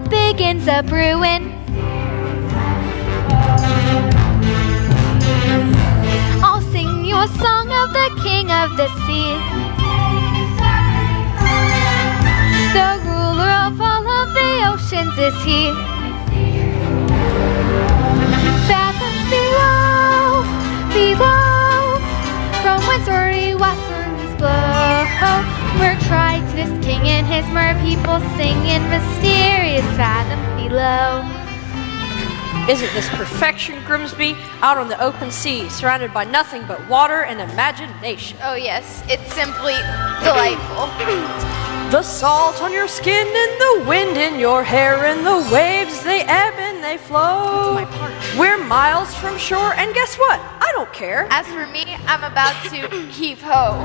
begins a brewing. I'll sing you a song of the king of the sea. The ruler of all of the oceans is he. Fathom below, below, from whence roaring waters blow. Where Triton is king and his mer people sing in mysterious fathom below. Isn't this perfection, Grimsby? Out on the open sea, surrounded by nothing but water and imagination. Oh yes, it's simply delightful. The salt on your skin and the wind in your hair and the waves, they ebb and they flow. That's my part. We're miles from shore, and guess what? I don't care. As for me, I'm about to heave ho.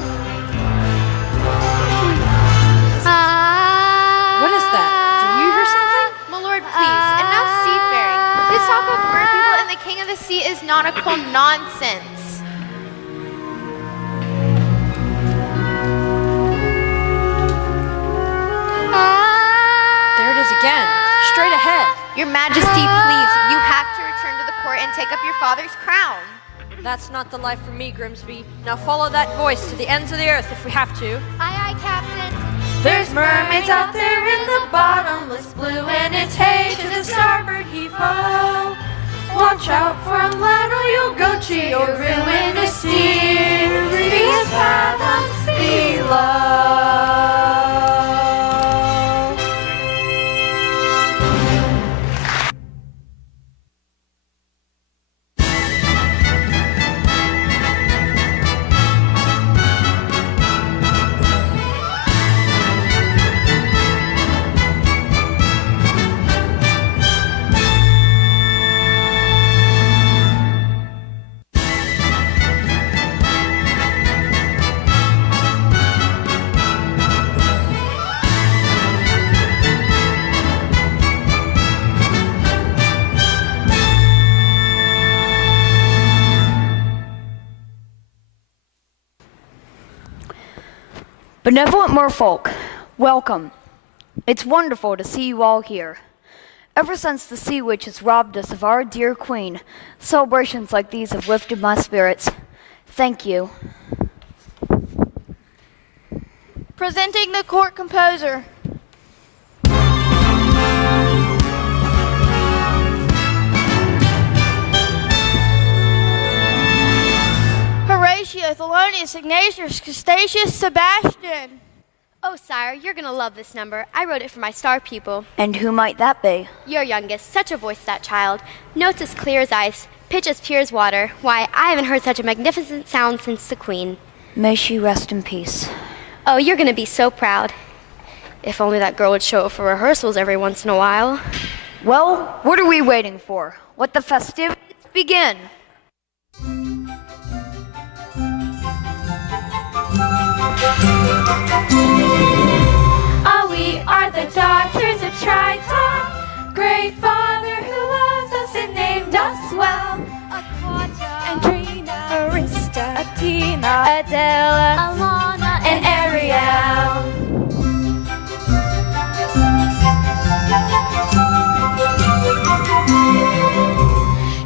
What is that? Do you hear something? My lord, please, enough seafaring. This talk of mer people and the king of the sea is nautical nonsense. There it is again, straight ahead. Your Majesty, please, you have to return to the court and take up your father's crown. That's not the life for me, Grimsby. Now follow that voice to the ends of the earth if we have to. Aye, aye, Captain. There's mermaids out there in the bottomless blue, and it's hey to the starboard heave ho. Watch out from land or you'll go to your ruin, mysterious fathoms below. Benevolent merfolk, welcome. It's wonderful to see you all here. Ever since the sea witch has robbed us of our dear queen, celebrations like these have lifted my spirits. Thank you. Presenting the court composer. Horatio, Thelonious, Ignatius, Crustaceus, Sebastian. Oh, sire, you're gonna love this number. I wrote it for my star pupil. And who might that be? Your youngest, such a voice, that child. Notes as clear as ice, pitch as pure as water. Why, I haven't heard such a magnificent sound since the Queen. May she rest in peace. Oh, you're gonna be so proud. If only that girl would show up for rehearsals every once in a while. Well, what are we waiting for? Let the festivities begin. We are the daughters of Triton, great Father who loves us and named us well. Andrina, Arista, Athena, Adela, Alana, and Ariel.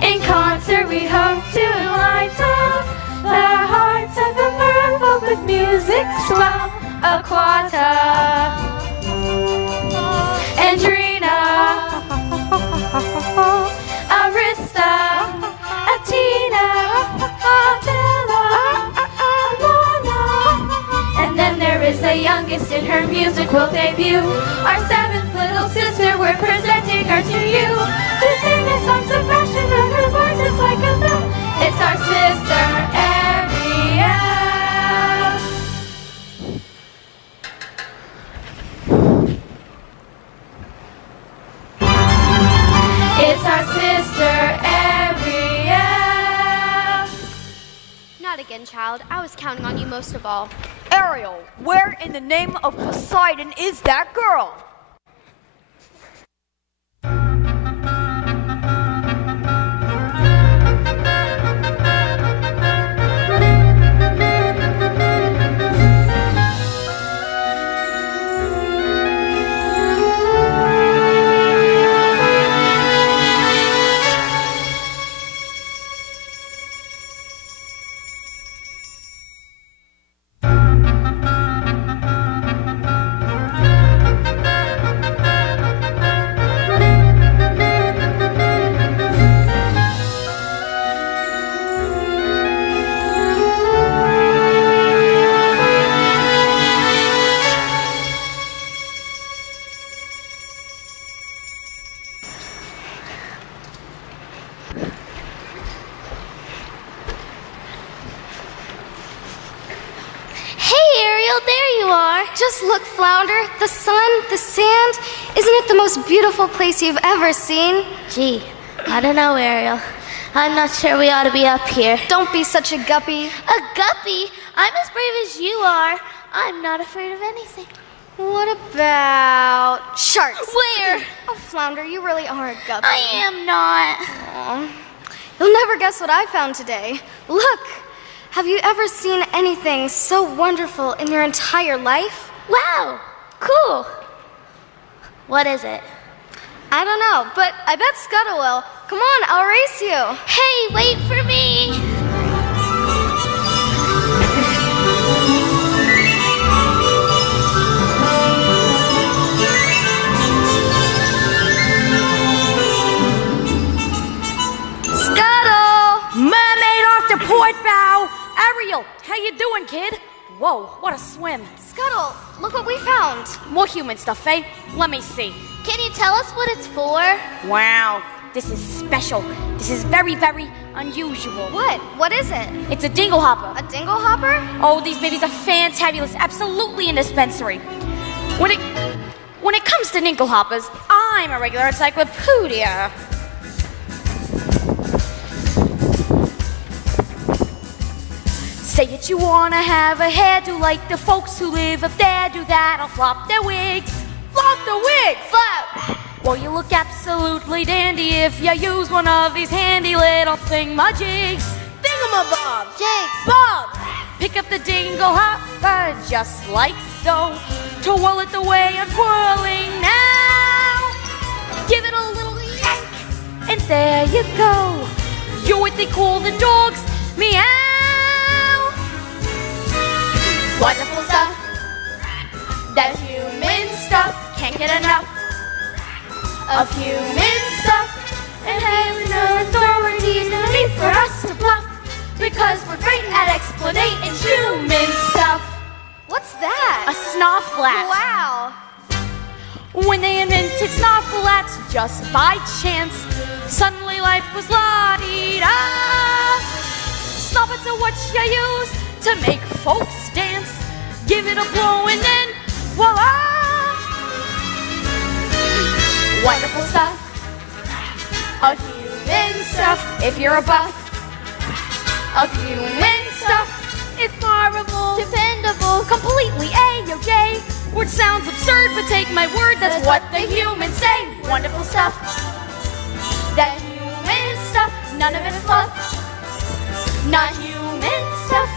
In concert we hope to enlighten the hearts of the merfolk with music swell. Aquata, Andrina, Arista, Athena, Adela, Alana, and then there is the youngest in her musical debut. Our seventh little sister, we're presenting her to you. To sing a song of passion, and her voice is like a bell. It's our sister, Ariel. It's our sister, Ariel. Not again, child. I was counting on you most of all. Ariel, where in the name of Poseidon is that girl? Ariel, there you are. Just look, Flounder. The sun, the sand. Isn't it the most beautiful place you've ever seen? Gee, I don't know, Ariel. I'm not sure we ought to be up here. Don't be such a guppy. A guppy? I'm as brave as you are. I'm not afraid of anything. What about sharks? Where? Oh, Flounder, you really are a guppy. I am not. Aw. You'll never guess what I found today. Look! Have you ever seen anything so wonderful in your entire life? Wow, cool. What is it? I don't know, but I bet Scuttle will. Come on, I'll race you. Hey, wait for me. Scuttle! Mermaid off to port bow. Ariel, how you doing, kid? Whoa, what a swim. Scuttle, look what we found. More human stuff, eh? Let me see. Can you tell us what it's for? Wow, this is special. This is very, very unusual. What? What is it? It's a dingle hopper. A dingle hopper? Oh, these babies are fantabulous, absolutely indispensable. When it comes to dingle hoppers, I'm a regular encyclopedia. Say that you wanna have a hairdo like the folks who live up there do that. I'll flop their wigs. Flop the wigs! Flop! Well, you look absolutely dandy if you use one of these handy little thingamajigs. Thingamabobs! Jigs! Bob! Pick up the dingle hopper just like so. Twirl it the way I'm twirling now. Give it a little yank, and there you go. You're what they call the dogs meow. Wonderful stuff. That human stuff. Can't get enough of human stuff. And having no authorities, no need for us to bluff. Because we're great at explaining human stuff. What's that? A snofflat. Wow. When they invented snofflats just by chance, suddenly life was la-dee-da. Snofflats are what you use to make folks dance. Give it a blow and then voila! Wonderful stuff of human stuff. If you're a buff of human stuff, it's horrible, Dependable. completely A-OK. Word sounds absurd, but take my word, that's what the humans say. Wonderful stuff. That human stuff, none of it's fluff. Not human stuff.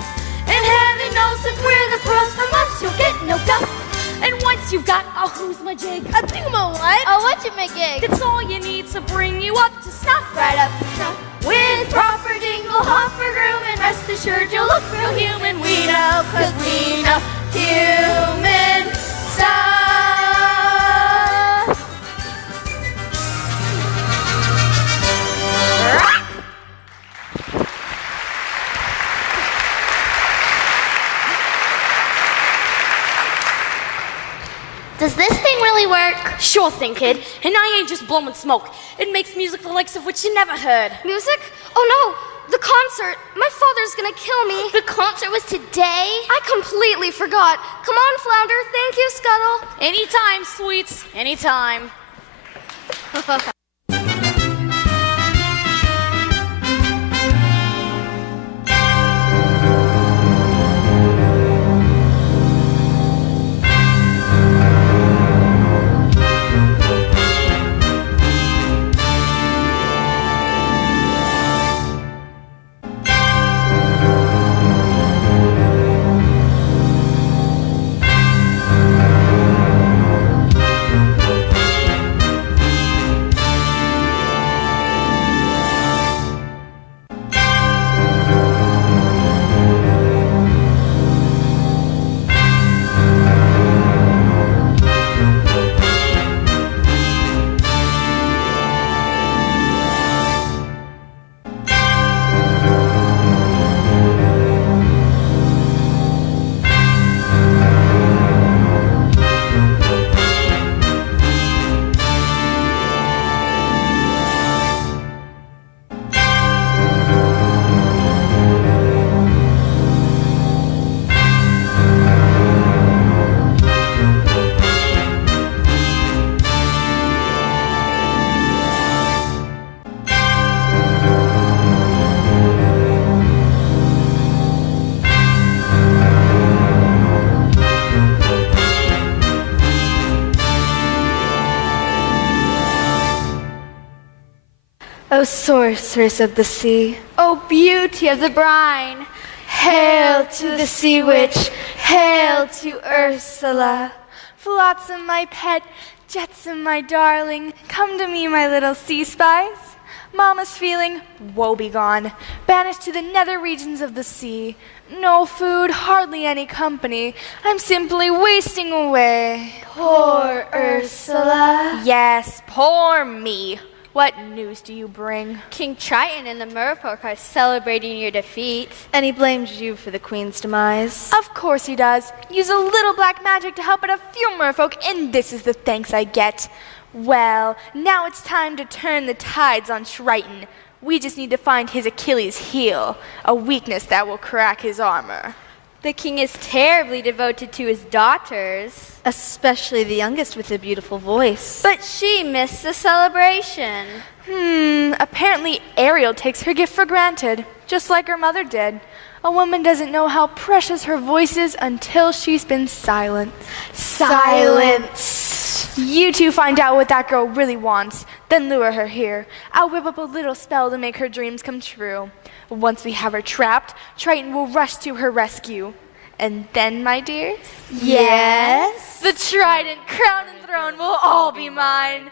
And heaven knows since we're the pros, from us you'll get no guff. And once you've got a who's my jig, a thingamma what? Oh, what you make it? That's all you need to bring you up to snuff. Right up to snuff. With proper dingle hopper groom, and rest assured you'll look real human. We know, cause we know human stuff. Does this thing really work? Sure thing, kid. And I ain't just blowing smoke. It makes music the likes of which you never heard. Music? Oh no, the concert. My father's gonna kill me. The concert was today? I completely forgot. Come on, Flounder. Thank you, Scuttle. Anytime, sweets. Anytime. O sorceress of the sea, O beauty of the brine, hail to the sea witch, hail to Ursula. Flotsam, my pet, Jetsam, my darling, come to me, my little sea spice. Mama's feeling woe begone, banished to the nether regions of the sea. No food, hardly any company. I'm simply wasting away. Poor Ursula. Yes, poor me. What news do you bring? King Triton and the merfolk are celebrating your defeat. And he blames you for the queen's demise. Of course he does. Use a little black magic to help out a few merfolk, and this is the thanks I get. Well, now it's time to turn the tides on Triton. We just need to find his Achilles heel, a weakness that will crack his armor. The king is terribly devoted to his daughters. Especially the youngest with a beautiful voice. But she missed the celebration. Apparently Ariel takes her gift for granted, just like her mother did. A woman doesn't know how precious her voice is until she's been silent. Silence. You two find out what that girl really wants, then lure her here. I'll whip up a little spell to make her dreams come true. Once we have her trapped, Triton will rush to her rescue. And then, my dears? Yes? The trident, crown, and throne will all be mine.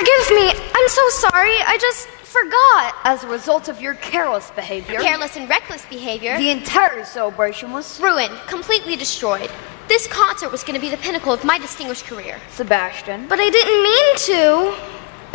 Forgive me. I'm so sorry. I just forgot. As a result of your careless behavior, Careless and reckless behavior. the entire celebration was Ruined, completely destroyed. This concert was going to be the pinnacle of my distinguished career. Sebastian. But I didn't mean to.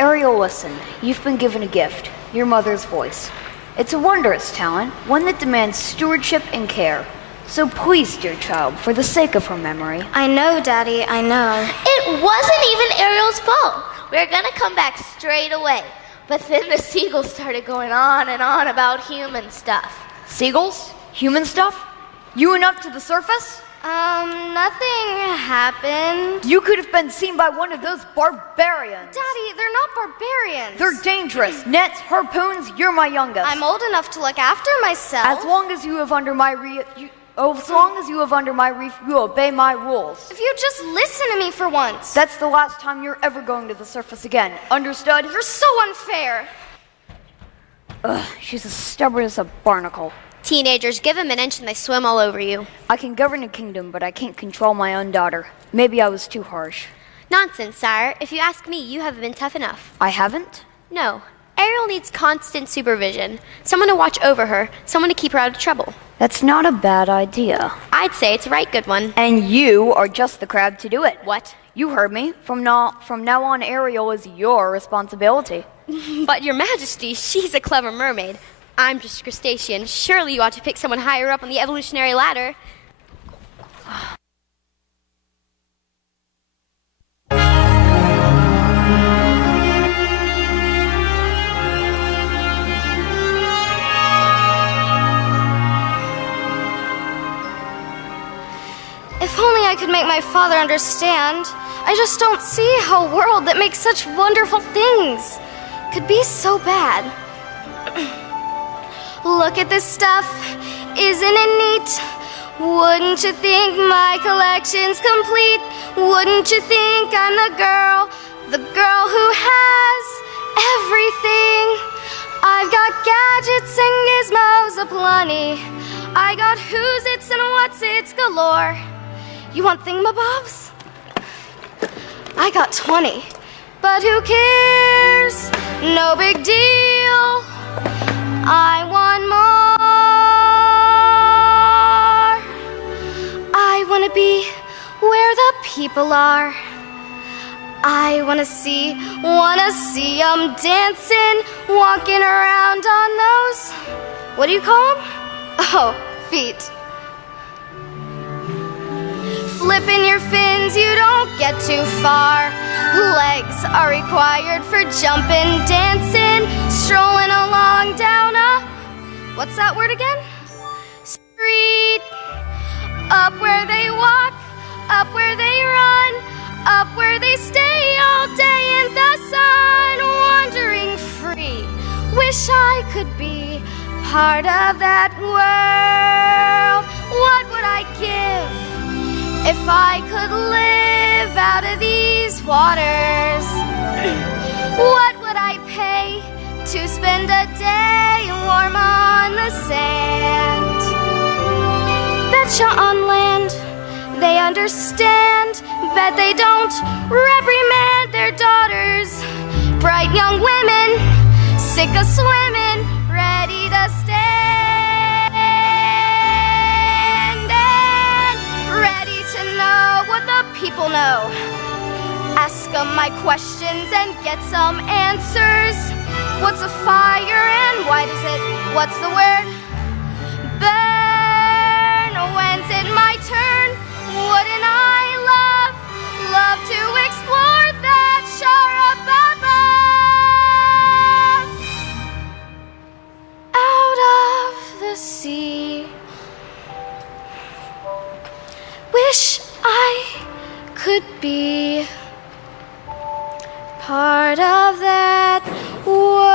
Ariel, listen. You've been given a gift, your mother's voice. It's a wondrous talent, one that demands stewardship and care. So please, dear child, for the sake of her memory. I know, Daddy, I know. It wasn't even Ariel's fault. We were gonna come back straight away. But then the seagulls started going on and on about human stuff. Seagulls? Human stuff? You went up to the surface? Nothing happened. You could have been seen by one of those barbarians. Daddy, they're not barbarians. They're dangerous. Nets, harpoons, you're my youngest. I'm old enough to look after myself. As long as you have under my as long as you have under my reef, you obey my rules. If you just listen to me for once. That's the last time you're ever going to the surface again. Understood? You're so unfair. Ugh, she's as stubborn as a barnacle. Teenagers, give them an inch and they swim all over you. I can govern a kingdom, but I can't control my own daughter. Maybe I was too harsh. Nonsense, sire. If you ask me, you haven't been tough enough. I haven't? No. Ariel needs constant supervision. Someone to watch over her. Someone to keep her out of trouble. That's not a bad idea. I'd say it's a right good one. And you are just the crab to do it. What? You heard me. From now on, Ariel is your responsibility. But your majesty, she's a clever mermaid. I'm just crustacean. Surely you ought to pick someone higher up on the evolutionary ladder. If only I could make my father understand. I just don't see how a world that makes such wonderful things could be so bad. Look at this stuff. Isn't it neat? Wouldn't you think my collection's complete? Wouldn't you think I'm the girl who has everything? I've got gadgets and gizmos aplenty. I got who's its and what's its galore. You want thingamabobs? I got 20, but who cares? No big deal. I want more. I want to be where the people are. I wanna see 'em dancing, walking around on those, what do you call 'em? Oh, feet. Flipping your fins, you don't get too far. Legs are required for jumping, dancing, strolling along down a, what's that word again? Street. Up where they walk, up where they run, up where they stay all day in the sun, wandering free. Wish I could be part of that world. What would I give if I could live out of these waters? What would I pay to spend a day warm on the sand? Betcha on land they understand, bet they don't reprimand their daughters. Bright young women, sick of swimming, ready to stand and ready to know what the people know. Ask 'em my questions and get some answers. What's a fire and why does it, what's the word? Burn. When's it my turn? Wouldn't I love to explore that shore up above? Out of the sea. Wish I could be part of that world.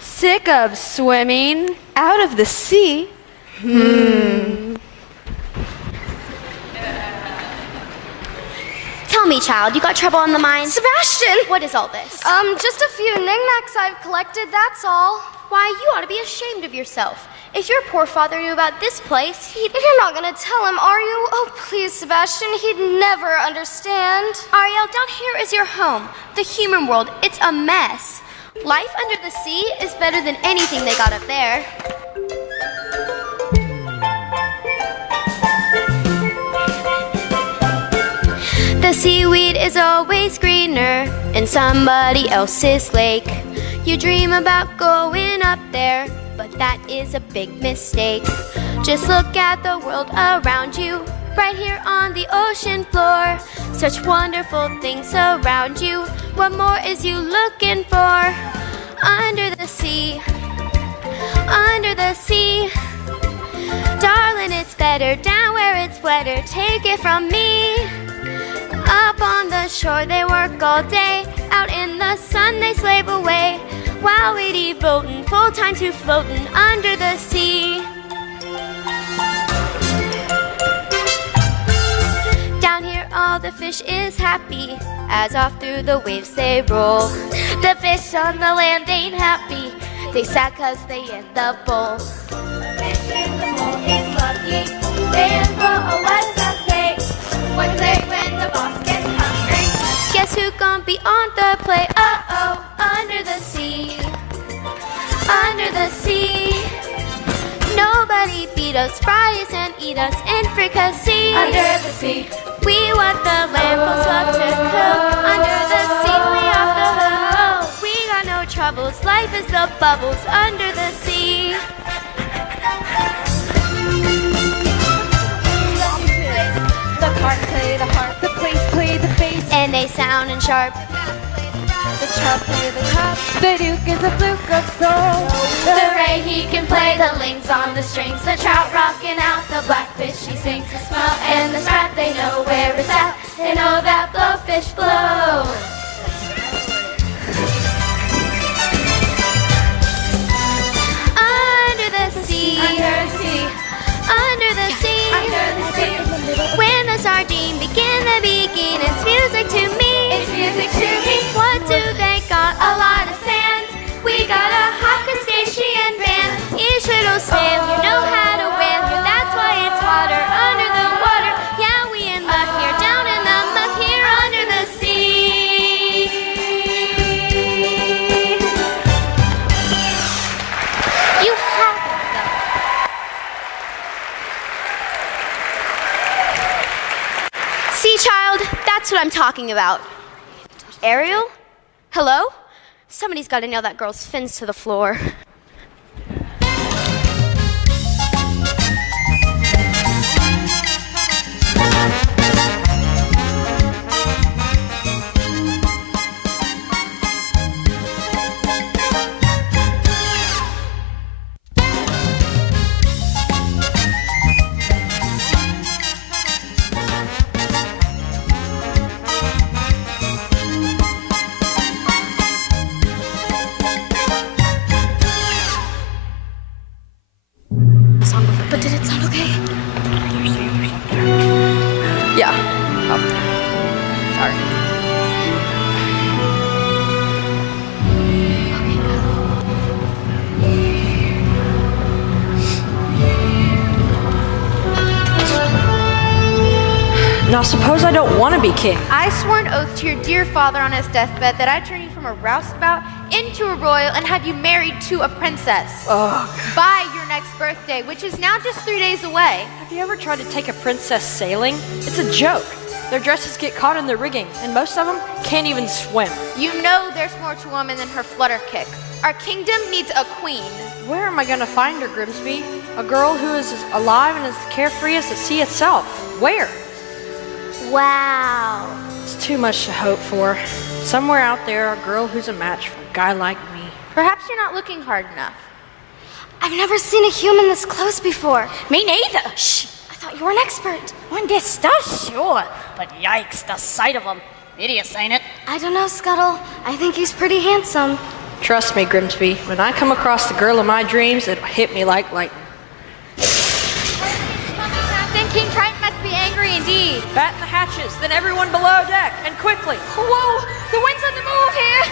Sick of swimming out of the sea. Tell me, child, you got trouble on the mind? Sebastian! What is all this? Just a few knickknacks I've collected, that's all. Why, you ought to be ashamed of yourself. If your poor father knew about this place, he'd... You're not gonna tell him, are you? Oh, please, Sebastian, he'd never understand. Ariel, down here is your home. The human world, it's a mess. Life under the sea is better than anything they got up there. The seaweed is always greener in somebody else's lake. You dream about going up there, but that is a big mistake. Just look at the world around you, right here on the ocean floor. Such wonderful things around you. What more is you looking for? Under the sea, under the sea. Darling, it's better down where it's wetter. Take it from me. Up on the shore they work all day. Out in the sun they slave away, while we devoting full time to floating under the sea. Down here all the fish is happy, as off through the waves they roll. The fish on the land ain't happy, they sad cause they in the bowl. Fish in the bowl is lucky, they in for a what's up play. One play when the boss gets hungry. Guess who gon' be on the play? Uh-oh, under the sea. Under the sea. Nobody beat us, fry us and eat us in fricassee. Under the sea. We want the lamppost love to cook. Under the sea, we off the hook. We got no troubles, life is the bubbles under the sea. The part play the harp, the place play the bass, And they sound and sharp. the chop play the top, the duke is a fluke of soul. The ray he can play the lings on the strings, the trout rocking out, the blackfish she sings, the smell and the sprat, they know where it's at. They know that blowfish blow. Under the sea, under the sea, when the sardine begin to begin, it's music to me. It's music to me. What do they got? A lot of sand. We got a hot crustacean band. Each little slam, you know how to win. That's why it's hotter under the water. Yeah, we in luck here, down in the muck here under the sea. You have them. See, child, that's what I'm talking about. Ariel? Hello? Somebody's got to nail that girl's fins to the floor. But did it sound okay? Yeah. Oh. Sorry. Now suppose I don't want to be king. I swore an oath to your dear father on his deathbed that I'd turn you from a roustabout into a royal and have you married to a princess. By your next birthday, which is now just 3 days away. Have you ever tried to take a princess sailing? It's a joke. Their dresses get caught in the rigging, and most of them can't even swim. You know there's more to a woman than her flutter kick. Our kingdom needs a queen. Where am I going to find her, Grimsby? A girl who is as alive and as carefree as the sea itself. Where? Wow. It's too much to hope for. Somewhere out there, a girl who's a match for a guy like me. Perhaps you're not looking hard enough. I've never seen a human this close before. Me neither. Shh, I thought you were an expert. On this stuff, sure. But yikes, the sight of him. Hideous, ain't it? I don't know, Scuttle. I think he's pretty handsome. Trust me, Grimsby, when I come across the girl of my dreams, it'll hit me like lightning. Captain, King Triton must be angry indeed. Batten the hatches, then everyone below deck, and quickly. Whoa, the wind's on the move here.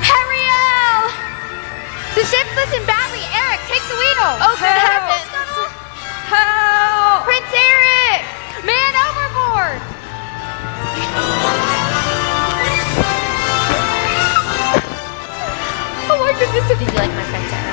Ariel! The ship's listen badly. Eric, take the wheel. Oh, good Help! heavens. Help! Prince Eric! Man overboard! Oh my goodness. Did you like my Prince Eric?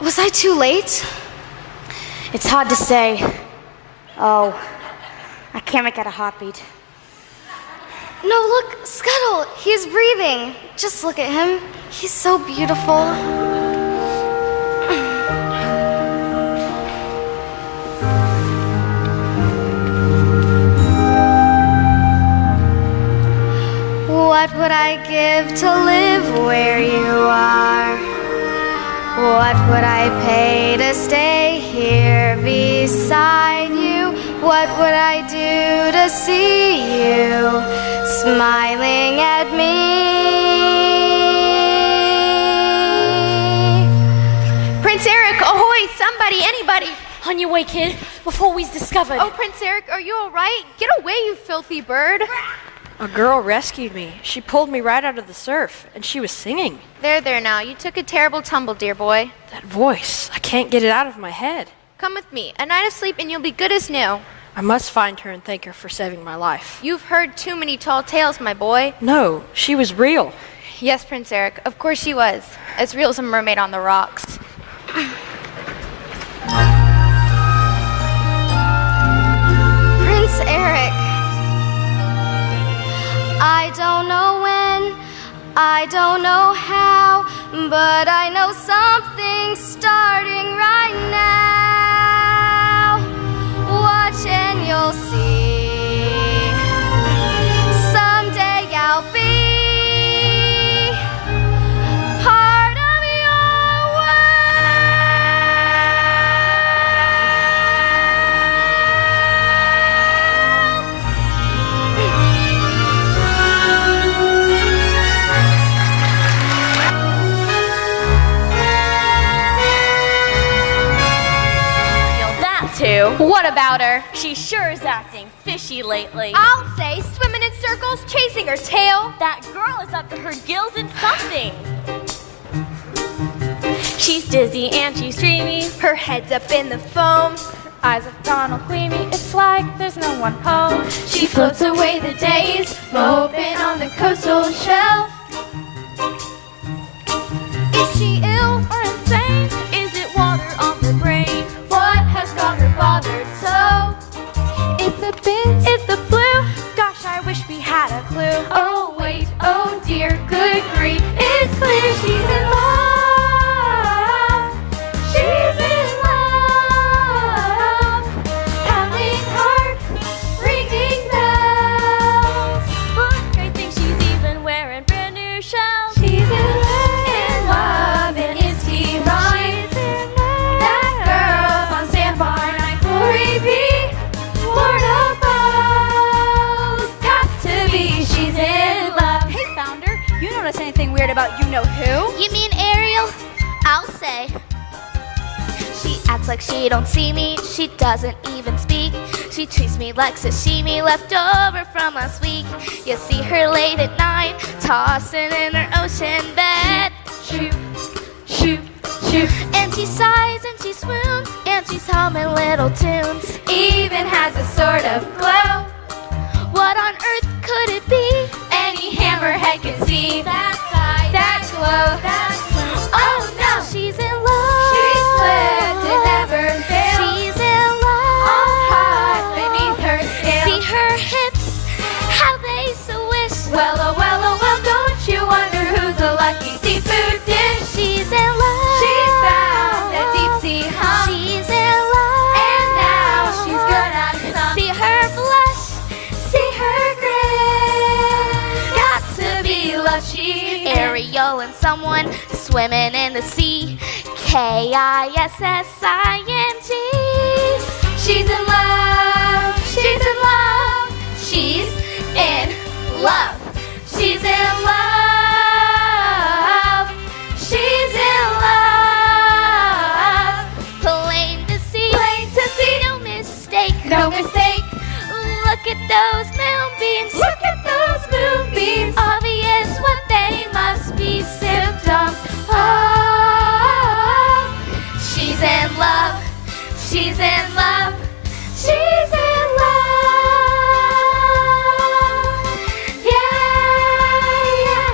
Was I too late? It's hard to say. Oh, I can't make out a heartbeat. No, look, Scuttle, he's breathing. Just look at him. He's so beautiful. What would I give to live where you are? What would I pay to stay here beside you? What would I do to see you smiling at me? Prince Eric, ahoy! Somebody, anybody! On your way, kid, before we's discovered. Oh, Prince Eric, are you all right? Get away, you filthy bird! A girl rescued me. She pulled me right out of the surf, and she was singing. There now. You took a terrible tumble, dear boy. That voice, I can't get it out of my head. Come with me. A night of sleep and you'll be good as new. I must find her and thank her for saving my life. You've heard too many tall tales, my boy. No, she was real. Yes, Prince Eric. Of course she was. As real as a mermaid on the rocks. Prince Eric. I don't know when, I don't know how, but I know something's starting right now. Watch and you'll see. Someday I'll be part of your Too. What about her? She sure is acting fishy lately. I'll say swimming in circles, chasing her tail. That girl is up to her gills in something. She's dizzy and she's dreamy. Her head's up in the foam. Eyes have gone all queamy. It's like there's no one home. She floats away the days, moping on the coastal shelf. Is she ill or insane? Is it water on her brain? What has got her bothered so? It's the bins, it's the blue. Gosh, I wish we had a clue. Oh wait, oh dear, good grief. It's clear she's in love. She's in love. Pounding heart, ringing bells. Look, I think she's even wearing brand new shells. She's in love, and is he right? That girl's on standby, and glory be. Lord above, got to be, she's in love. Hey, Founder, you notice anything weird about you-know-who? You mean Ariel? I'll say. She acts like she don't see me. She doesn't even speak. She treats me like sashimi left over from last week. You see her late at night, tossing in her ocean bed. Shoot, shoot, shoot. And she sighs and she swoons, and she's humming little tunes. Even has a sort of glow. What on earth could it be? Any hammerhead can see that side, that glow, that glow. Oh no, She's in love. she slipped and never failed. She's in love. On high beneath her scale. See her hips, how they swish. Well, oh well, oh well, don't you wonder who's a lucky seafood dish? She's in love. She's found a deep sea hum. She's in love. And now she's good at some. See her blush. See her grin. Got to be love, she's in. Ariel and someone swimming in the sea. Kissing. She's in love. She's in love. She's in love. She's in love. She's in love. Plain to see. Plain to see. No mistake. No mistake. Look at those moonbeams. Look at those moonbeams. Obvious what they must be symptoms. Oh, she's in love. She's in love. She's in love. Yeah, yeah.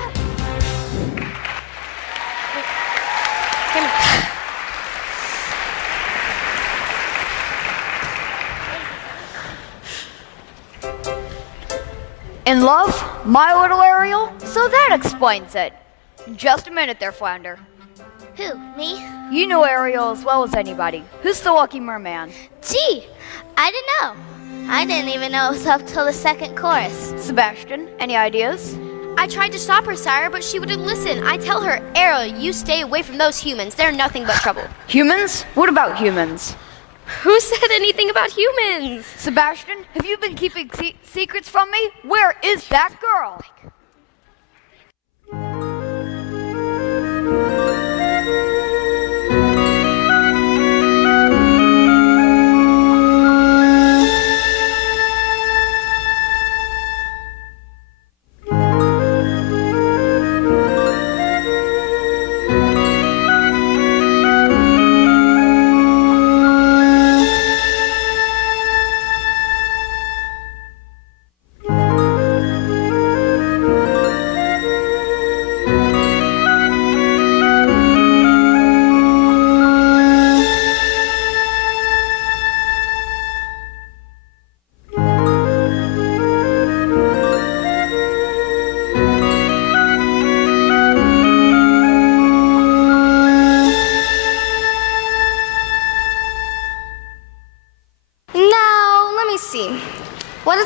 In love, my little Ariel? So that explains it. Just a minute there, Flounder. Who, me? You know Ariel as well as anybody. Who's the lucky merman? Gee, I didn't know. I didn't even know it was up till the second chorus. Sebastian, any ideas? I tried to stop her, sire, but she wouldn't listen. I tell her, Ariel, you stay away from those humans. They're nothing but trouble. Humans? What about humans? Who said anything about humans? Sebastian, have you been keeping secrets from me? Where is that girl?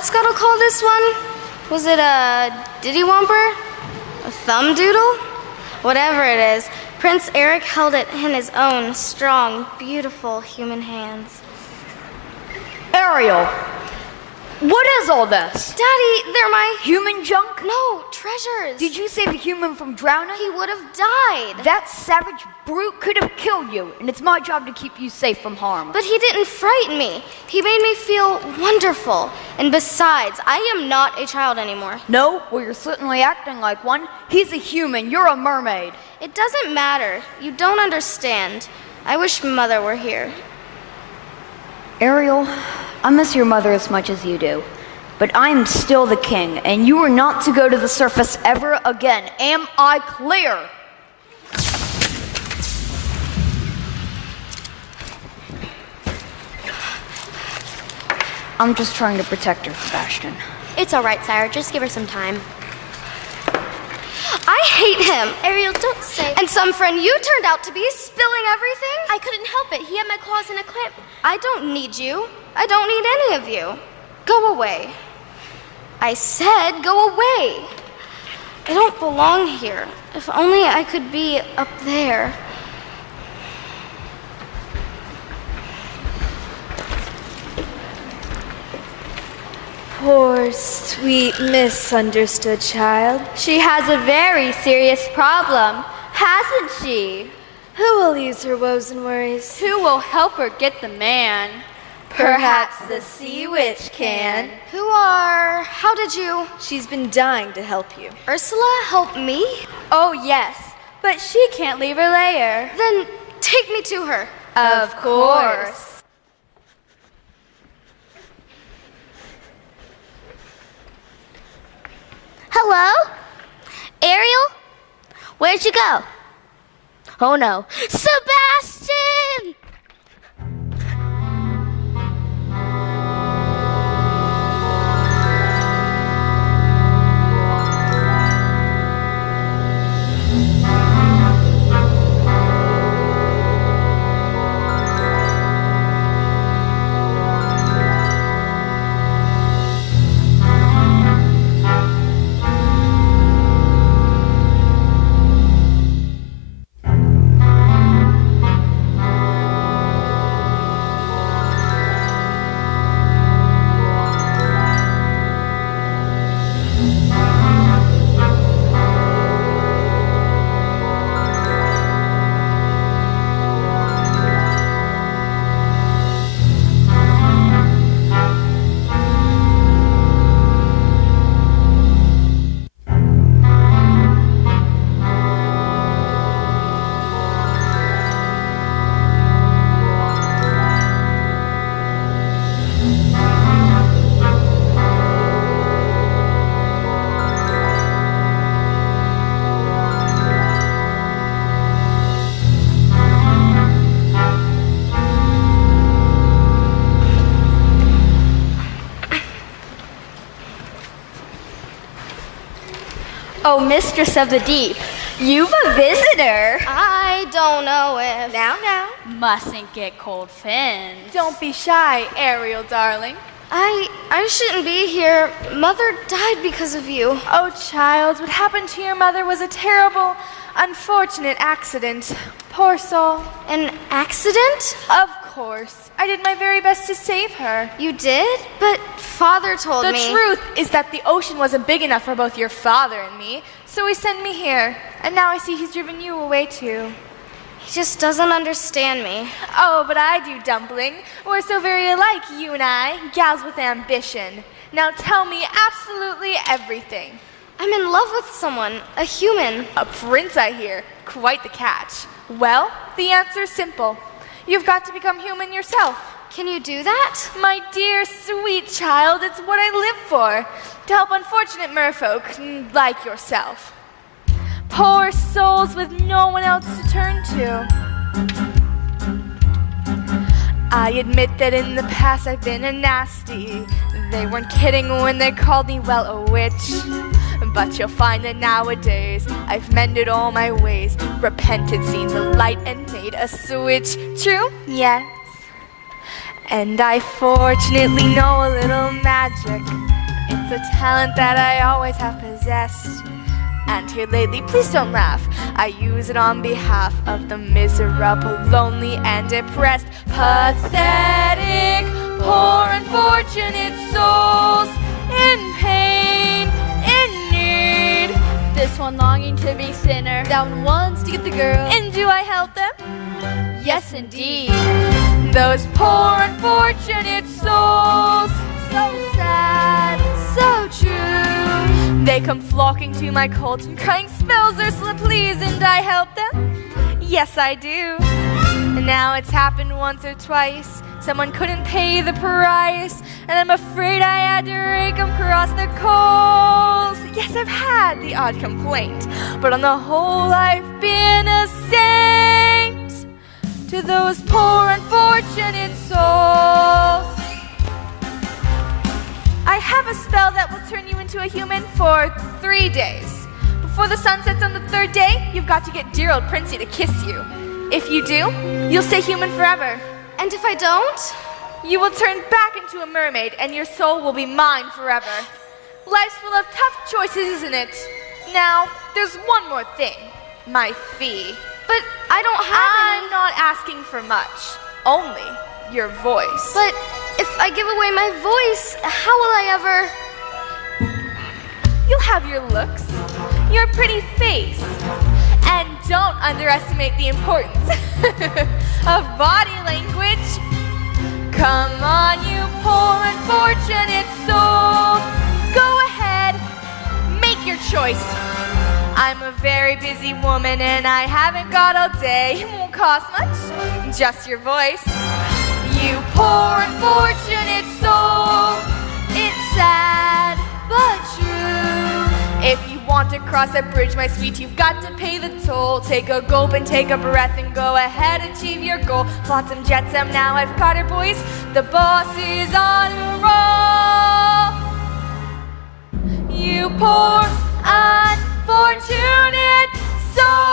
What's Scuttle call this one? Was it a diddywomper? A thumb doodle? Whatever it is, Prince Eric held it in his own strong, beautiful human hands. Ariel, what is all this? Daddy, they're my... Human junk? No, treasures. Did you save a human from drowning? He would have died. That savage brute could have killed you, and it's my job to keep you safe from harm. But he didn't frighten me. He made me feel wonderful. And besides, I am not a child anymore. No, well, you're certainly acting like one. He's a human. You're a mermaid. It doesn't matter. You don't understand. I wish Mother were here. Ariel, I miss your mother as much as you do. But I'm still the king, and you are not to go to the surface ever again. Am I clear? I'm just trying to protect her, Sebastian. It's all right, Sire. Just give her some time. I hate him. Ariel, don't say... And some friend you turned out to be spilling everything? I couldn't help it. He had my claws in a clip. I don't need you. I don't need any of you. Go away. I said go away. I don't belong here. If only I could be up there. Poor, sweet, misunderstood child. She has a very serious problem, hasn't she? Who will ease her woes and worries? Who will help her get the man? Perhaps the sea witch can. Who are... How did you... She's been dying to help you. Ursula help me? Oh, yes, but she can't leave her lair. Then take me to her. Of course. Hello? Ariel? Where'd you go? Oh no. Sebastian! Oh, mistress of the deep, you've a visitor. I don't know if... Now. Mustn't get cold fins. Don't be shy, Ariel, darling. I shouldn't be here. Mother died because of you. Oh, child, what happened to your mother was a terrible, unfortunate accident. Poor soul. An accident? Of course. I did my very best to save her. You did? But Father told me... The truth is that the ocean wasn't big enough for both your father and me, so he sent me here. And now I see he's driven you away too. He just doesn't understand me. Oh, but I do, Dumpling. We're so very alike, you and I, gals with ambition. Now tell me absolutely everything. I'm in love with someone, a human. A prince, I hear. Quite the catch. Well, the answer's simple. You've got to become human yourself. Can you do that? My dear, sweet child, it's what I live for. To help unfortunate merfolk like yourself. Poor souls with no one else to turn to. I admit that in the past I've been a nasty. They weren't kidding when they called me, well, a witch. But you'll find that nowadays I've mended all my ways, repented, seen the light, and made a switch. True? Yes. And I fortunately know a little magic. It's a talent that I always have possessed. And here lately, please don't laugh, I use it on behalf of the miserable, lonely, and depressed, pathetic, poor, unfortunate souls in pain, in need. This one longing to be sinner, that one wants to get the girl. And do I help them? Yes, indeed. Those poor, unfortunate souls, so sad, so true. They come flocking to my cauldron, crying spells Ursula, please, and I help them? Yes, I do. And now it's happened once or twice. Someone couldn't pay the price, and I'm afraid I had to rake 'em across the coals. Yes, I've had the odd complaint, but on the whole I've been a saint to those poor unfortunate souls. I have a spell that will turn you into a human for 3 days. Before the sun sets on the 3rd day, you've got to get dear old Princey to kiss you. If you do, you'll stay human forever. And if I don't? You will turn back into a mermaid, and your soul will be mine forever. Life's full of tough choices, isn't it? Now, there's one more thing. My fee. But I don't have I'm not asking for much. Only your voice. But if I give away my voice, how will I ever... You'll have your looks, your pretty face, and don't underestimate the importance of body language. Come on, you poor unfortunate soul. Go ahead, make your choice. I'm a very busy woman and I haven't got all day. It won't cost much, just your voice. You poor unfortunate soul. It's sad, but true. If you want to cross that bridge, my sweet, you've got to pay the toll. Take a gulp and take a breath and go ahead, achieve your goal. Flotsam jetsam, now I've caught her, boys. The boss is on a roll. You poor unfortunate soul.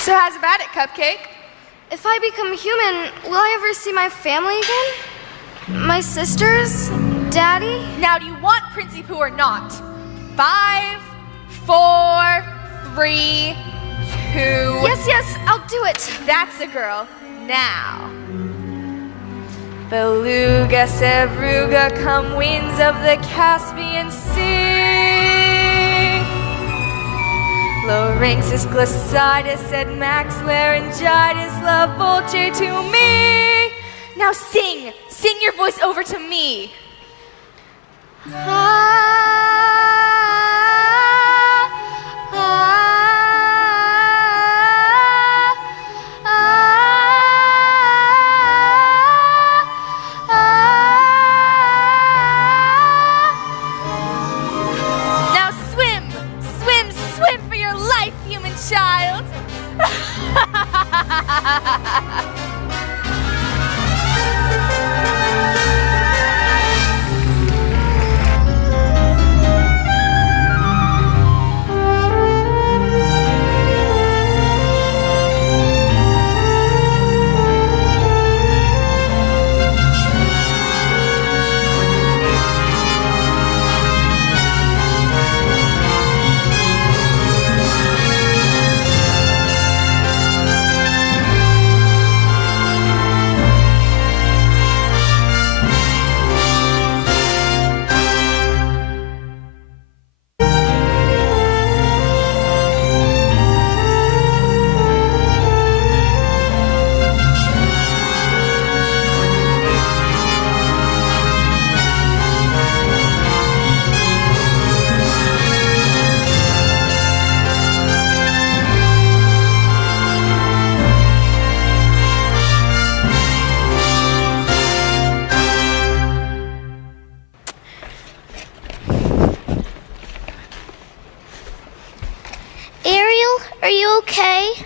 So how's about it, Cupcake? If I become human, will I ever see my family again? My sisters? Daddy? Now, do you want Princey Pooh or not? 5, 4, 3, 2. Yes, I'll do it. That's the girl. Now. Beluga, Sevruga, come winds of the Caspian Sea. Larynxus, Glacitis, said Max, Laryngitis, La Volce to me. Now sing your voice over to me. Now swim for your life, human child.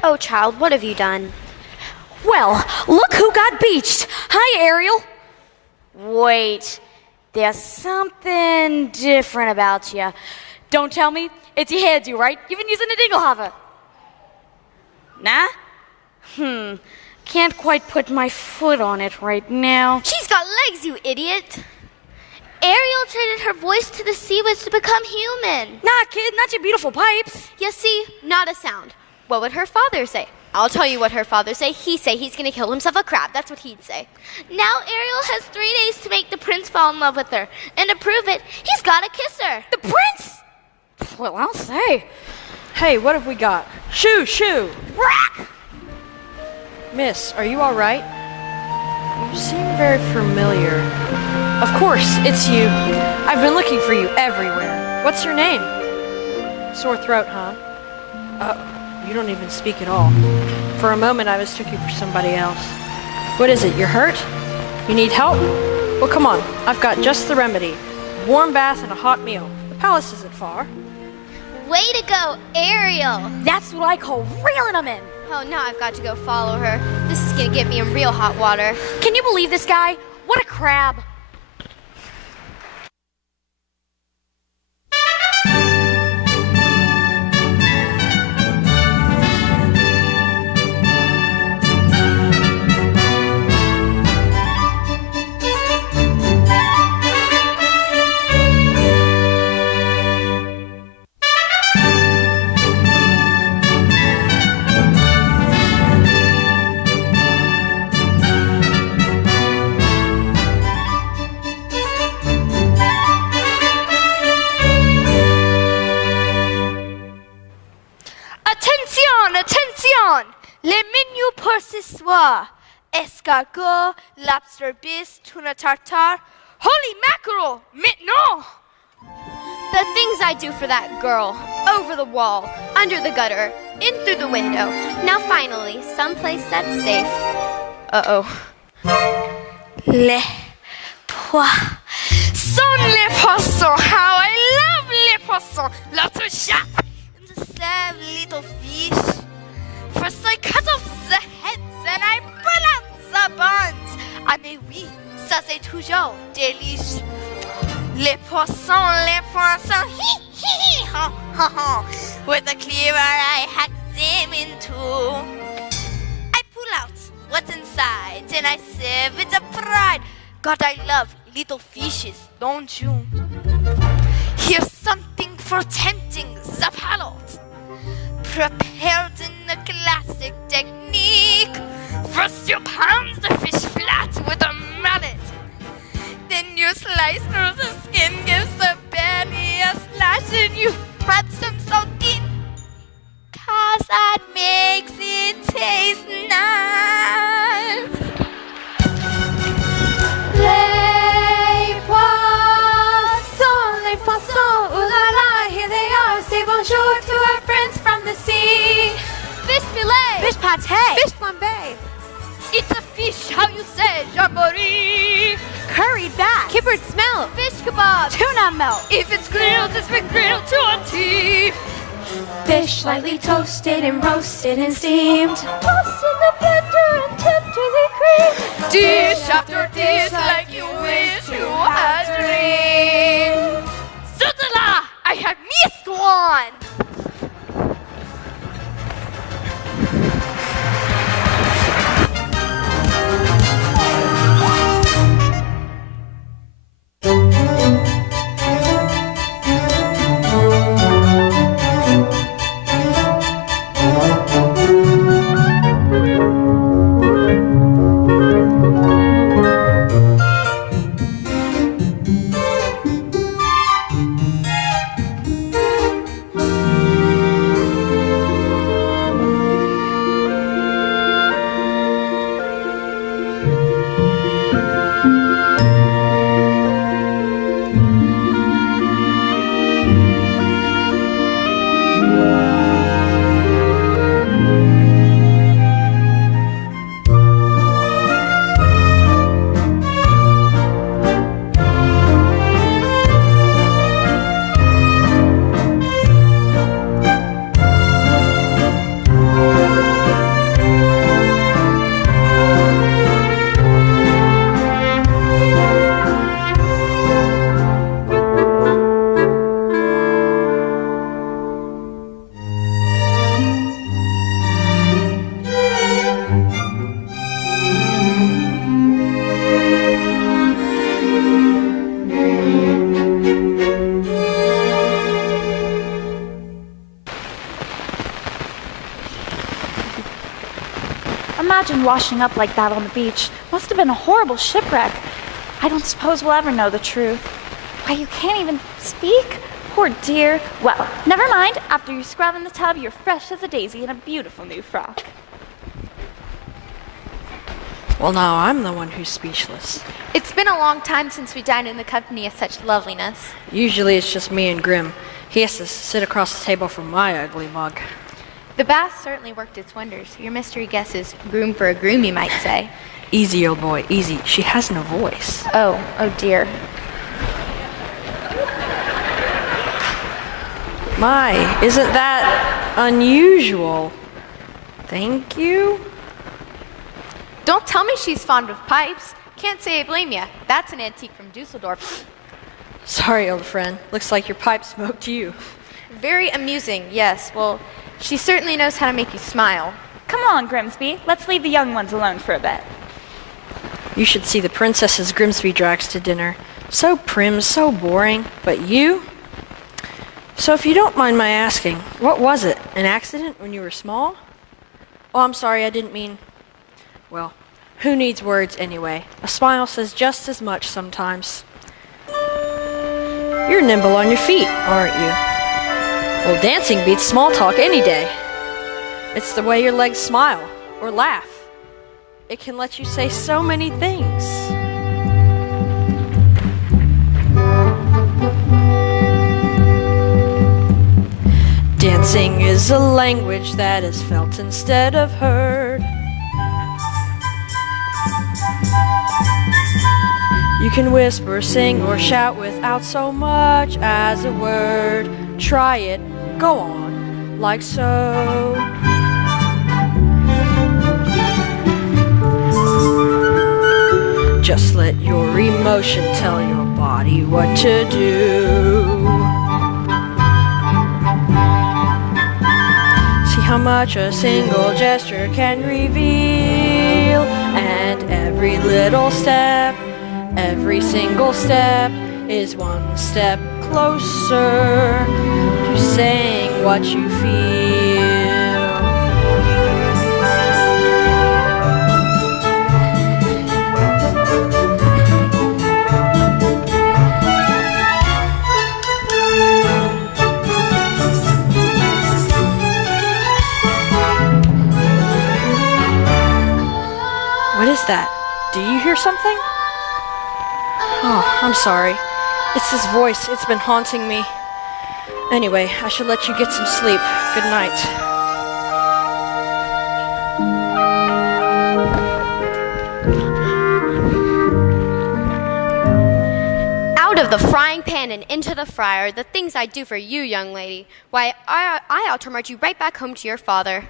Oh, child, what have you done? Well, look who got beached. Hi, Ariel. Wait, There's something different about you. Don't tell me it's your hairdo, right? You've been using a dinglehopper. Nah? Can't quite put my foot on it right now. She's got legs, you idiot. Ariel traded her voice to the sea witch to become human. Nah, kid, not your beautiful pipes. You see, not a sound. What would her father say? I'll tell you what her father say. He'd say he's gonna kill himself a crab. That's what he'd say. Now Ariel has 3 days to make the prince fall in love with her. And to prove it, he's gotta kiss her. The prince? Well, I'll say. Hey, what have we got? Shoo! Rack! Miss, are you all right? You seem very familiar. Of course, it's you. I've been looking for you everywhere. What's your name? Sore throat, huh? You don't even speak at all. For a moment, I mistook you for somebody else. What is it, you're hurt? You need help? Well, come on, I've got just the remedy. A warm bath and a hot meal. The palace isn't far. Way to go, Ariel. That's what I call reeling them in. Oh, now I've got to go follow her. This is gonna get me in real hot water. Can you believe this guy? What a crab. Attention! Les menus pour ce soir. Escargot, lobster bisque, tuna tartare. Holy mackerel! Maintenant! The things I do for that girl. Over the wall, under the gutter, in through the window. Now finally, someplace that's safe. Uh-oh. Les poissons, les poissons. How I love les poissons. Lots of shot and to serve little fish. First I cut off the heads and I pull out the buns. Ah mais oui, ça c'est toujours délicieux. Les poissons, hi hi ha ha ha. With a cleaver I hack them in two. I pull out what's inside and I serve with a pride. God, I love little fishes, don't you? Here's something for tempting the palate. Prepared in a classic technique. First you pound the fish flat with a mallet. Then you slice through the skin, gives the belly a slash, and you rub some salt in. 'Cause that makes it taste nice. Les poissons, ooh la la, here they are. Say bonjour to our friends from the sea. Fish fillet, Fish pate. fish flambe. It's a fish, how you say, jamboree. Curried bass. Kibbered smell, fish kebab. Tuna melt. If it's grilled, it's been grilled to a T. Fish lightly toasted and roasted and steamed. Toast in the blender and tenderly creamed. Dish after dish like you wish you had dreamed. Zutala, I have missed one. Imagine washing up like that on the beach. Must have been a horrible shipwreck. I don't suppose we'll ever know the truth. Why, you can't even speak? Poor dear. Well, never mind. After you scrub in the tub, you're fresh as a daisy in a beautiful new frock. Well, now I'm the one who's speechless. It's been a long time since we dined in the company of such loveliness. Usually it's just me and Grim. He has to sit across the table from my ugly mug. The bath certainly worked its wonders. Your mystery guess is groom for a groom, you might say. Easy, old boy, easy. She has no voice. Oh dear. My, isn't that unusual? Thank you. Don't tell me she's fond of pipes. Can't say I blame ya. That's an antique from Dusseldorf. Sorry, old friend. Looks like your pipe smoked you. Very amusing, yes. Well, she certainly knows how to make you smile. Come on, Grimsby. Let's leave the young ones alone for a bit. You should see the princesses Grimsby drags to dinner. So prim, so boring. But you? So if you don't mind my asking, what was it? An accident when you were small? Oh, I'm sorry, I didn't mean... Well, who needs words anyway? A smile says just as much sometimes. You're nimble on your feet, aren't you? Well, dancing beats small talk any day. It's the way your legs smile or laugh. It can let you say so many things. Dancing is a language that is felt instead of heard. You can whisper, sing, or shout without so much as a word. Try it, go on, like so. Just let your emotion tell your body what to do. See how much a single gesture can reveal, and every little step, every single step is one step closer to saying what you feel. What is that? Do you hear something? Oh, I'm sorry. It's his voice. It's been haunting me. Anyway, I should let you get some sleep. Good night. Out of the frying pan and into the fryer, the things I do for you, young lady. Why, I ought to march you right back home to your father.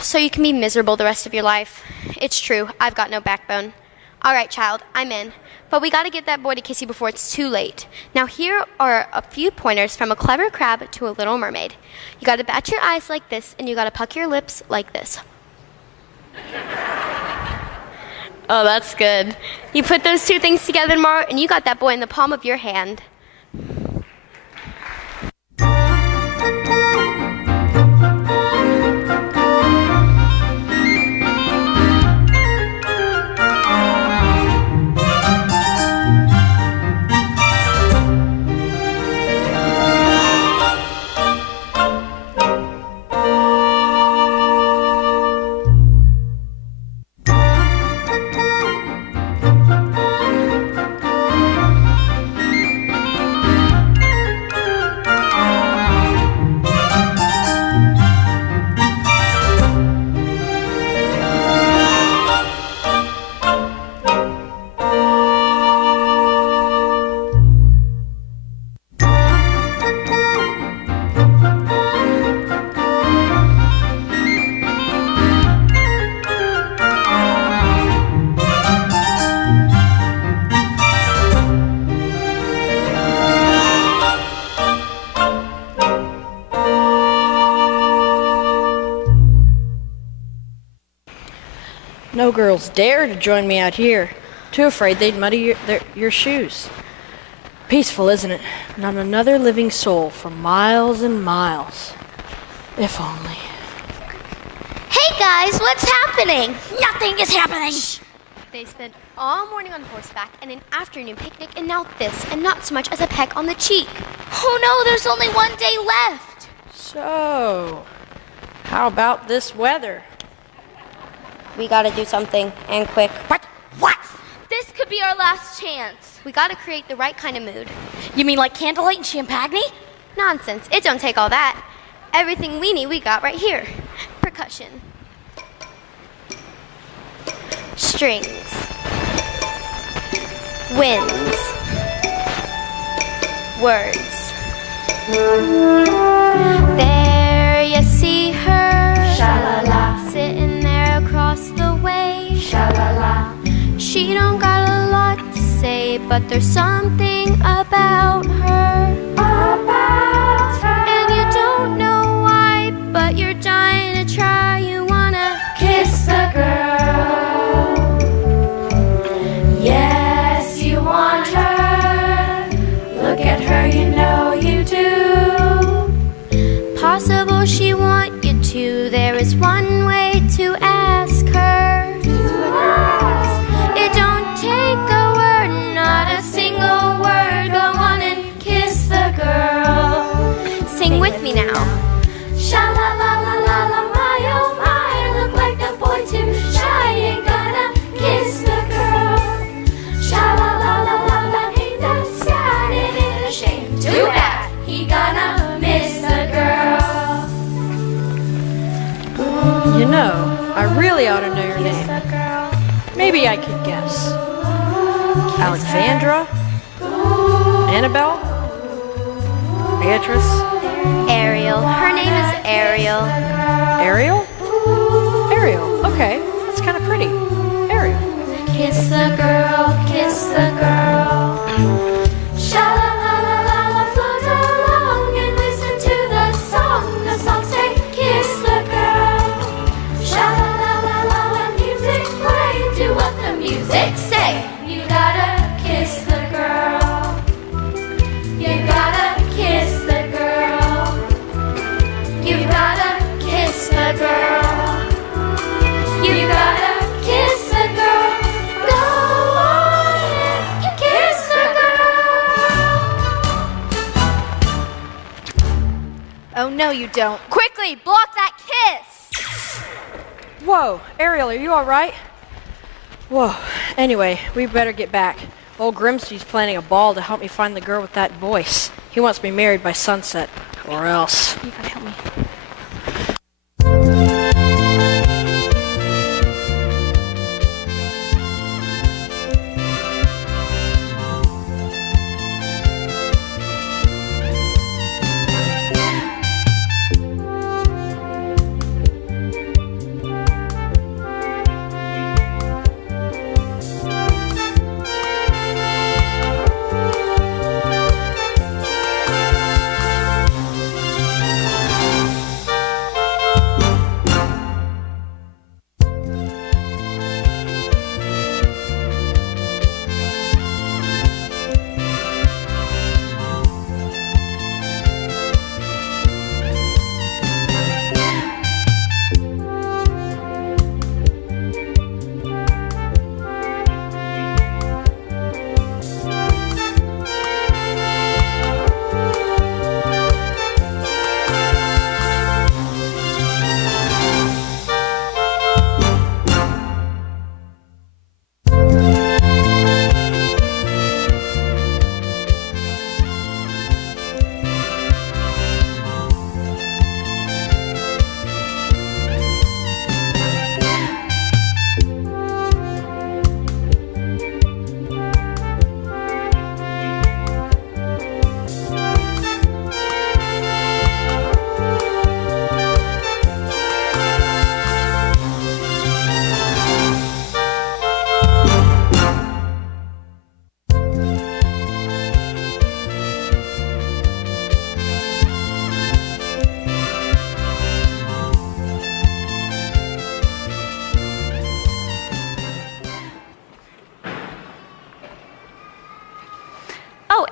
So you can be miserable the rest of your life. It's true, I've got no backbone. All right, child, I'm in. But we gotta get that boy to kiss you before it's too late. Now here are a few pointers from a clever crab to a little mermaid. You gotta bat your eyes like this, and you gotta puck your lips like this. Oh, that's good. You put those two things together tomorrow, and you got that boy in the palm of your hand. No girls dare to join me out here. Too afraid they'd muddy your shoes. Peaceful, isn't it? Not another living soul for miles and miles. If only. Hey, Hey guys, what's happening? Nothing is happening. They spent all morning on horseback and an afternoon picnic, and now this, and not so much as a peck on the cheek. Oh no, there's only one day left. So, how about this weather? We gotta do something, and quick. What? This could be our last chance. We gotta create the right kind of mood. You mean like candlelight and champagne? Nonsense, it don't take all that. Everything we need, we got right here. Percussion. Strings. Winds. Words. There you see her. Sha-la-la. Sitting there across the way. Sha-la-la. She don't got a lot to say, but there's something about her. And you don't know why, but you're dying to try. You wanna kiss the girl. Yes, you want her. Look at her, you know you do. Possible she want you to. There is one way to ask her. It don't take a word, not a single word. Go on and kiss the girl. Sing with me now. Sha la la la la la, my oh my. Look like a boy too shy, ain't gonna kiss the girl. Sha la la la la la, ain't that sad? It ain't a shame. Too bad he gonna miss the girl. You know, I really ought to know your name. Maybe I could guess. Alexandra? Annabelle? Beatrice? Ariel. Her name is Ariel. Ariel? Ariel, okay. That's kind of pretty. Ariel. Kiss the girl, kiss the girl. Sha la la la la la, float along and listen to the song. The song say, kiss the girl. Sha la la la la, when music play, do what the music say. You gotta kiss the girl. You gotta kiss the girl. You gotta kiss the girl. You gotta kiss the girl. Go on and kiss the girl. Oh, no, you don't. Quickly, block that kiss! Whoa, Ariel, are you all right? Whoa, anyway, we better get back. Old Grimsby's planning a ball to help me find the girl with that voice. He wants me married by sunset, or else. You gotta help me.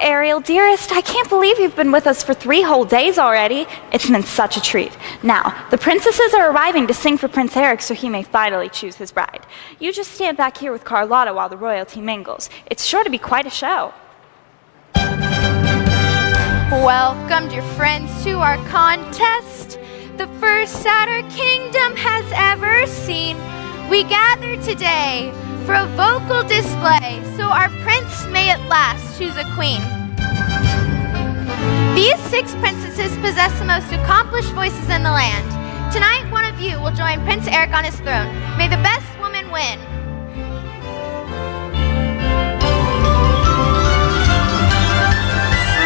Ariel, dearest, I can't believe you've been with us for 3 whole days already. It's been such a treat. Now, the princesses are arriving to sing for Prince Eric so he may finally choose his bride. You just stand back here with Carlotta while the royalty mingles. It's sure to be quite a show. Welcome, dear friends, to our contest, the first that our kingdom has ever seen. We gather today for a vocal display, so our prince may at last choose a queen. These 6 princesses possess the most accomplished voices in the land. Tonight, one of you will join Prince Eric on his throne. May the best woman win.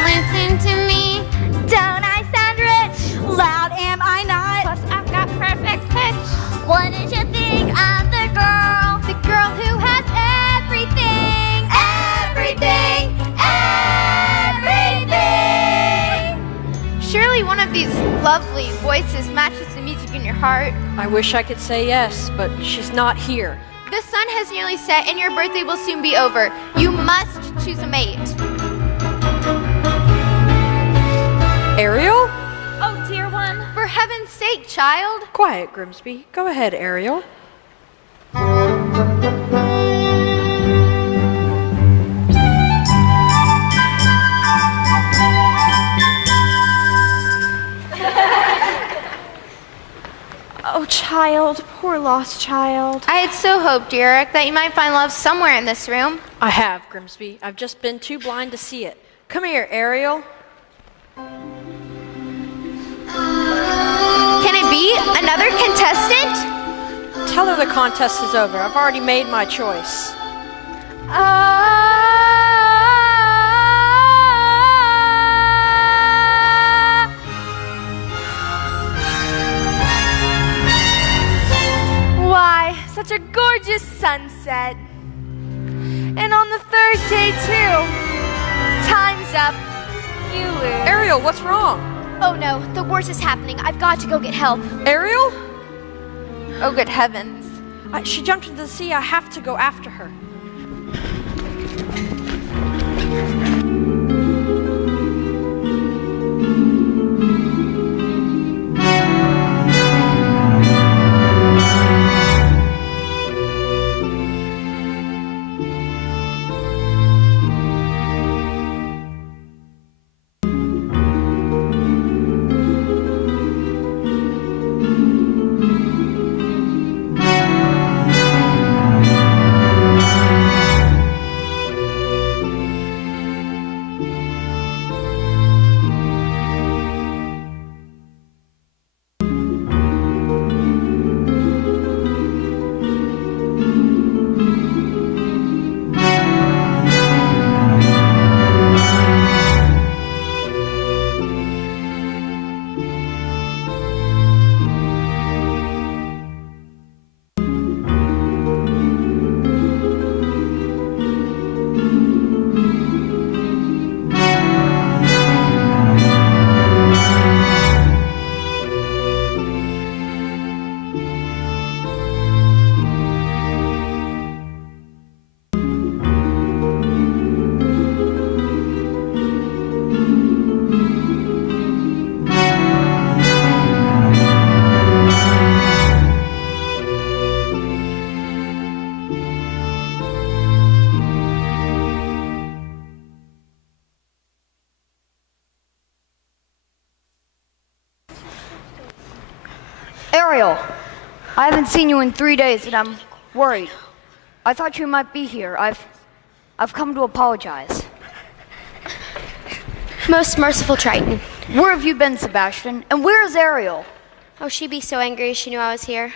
Listen to me. Don't I sound rich? Loud am I not? Plus, I've got perfect pitch. What did you think of the girl? The girl who has everything. Everything, everything. Surely one of these lovely voices matches the music in your heart. I wish I could say yes, but she's not here. The sun has nearly set and your birthday will soon be over. You must choose a mate. Ariel? Oh, dear one. For heaven's sake, child. Quiet, Grimsby. Go ahead, Ariel. Oh, child. Poor lost child. I had so hoped, dear Eric, that you might find love somewhere in this room. I have, Grimsby. I've just been too blind to see it. Come here, Ariel. Can it be another contestant? Tell her the contest is over. I've already made my choice. Why, such a gorgeous sunset. And on the 3rd day, too. Time's up. You lose. Ariel, what's wrong? Oh no, the worst is happening. I've got to go get help. Ariel? Oh, good heavens. She jumped into the sea. I have to go after her. Ariel, I haven't seen you in 3 days and I'm worried. I thought you might be here. I've come to apologize. Most merciful Triton. Where have you been, Sebastian? And where is Ariel? Oh, she'd be so angry if she knew I was here.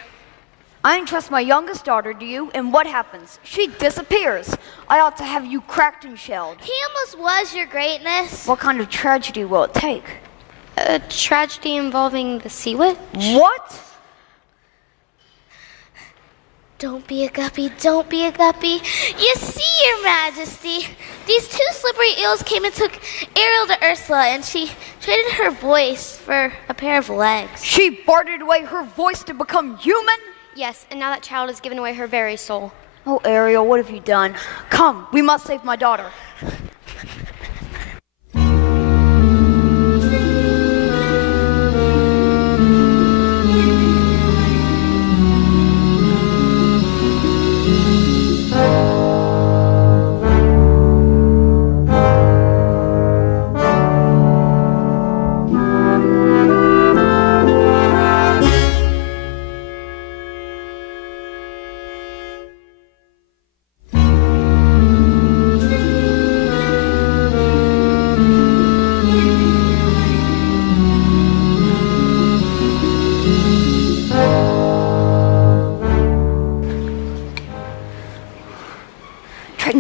I entrust my youngest daughter to you, and what happens? She disappears. I ought to have you cracked and shelled. He almost was, your greatness. What kind of tragedy will it take? A tragedy involving the sea witch? What? Don't be a guppy, don't be a guppy. You see, your majesty, these 2 slippery eels came and took Ariel to Ursula, and she traded her voice for a pair of legs. She bartered away her voice to become human? Yes, and now that child has given away her very soul. Oh, Ariel, what have you done? Come, we must save my daughter.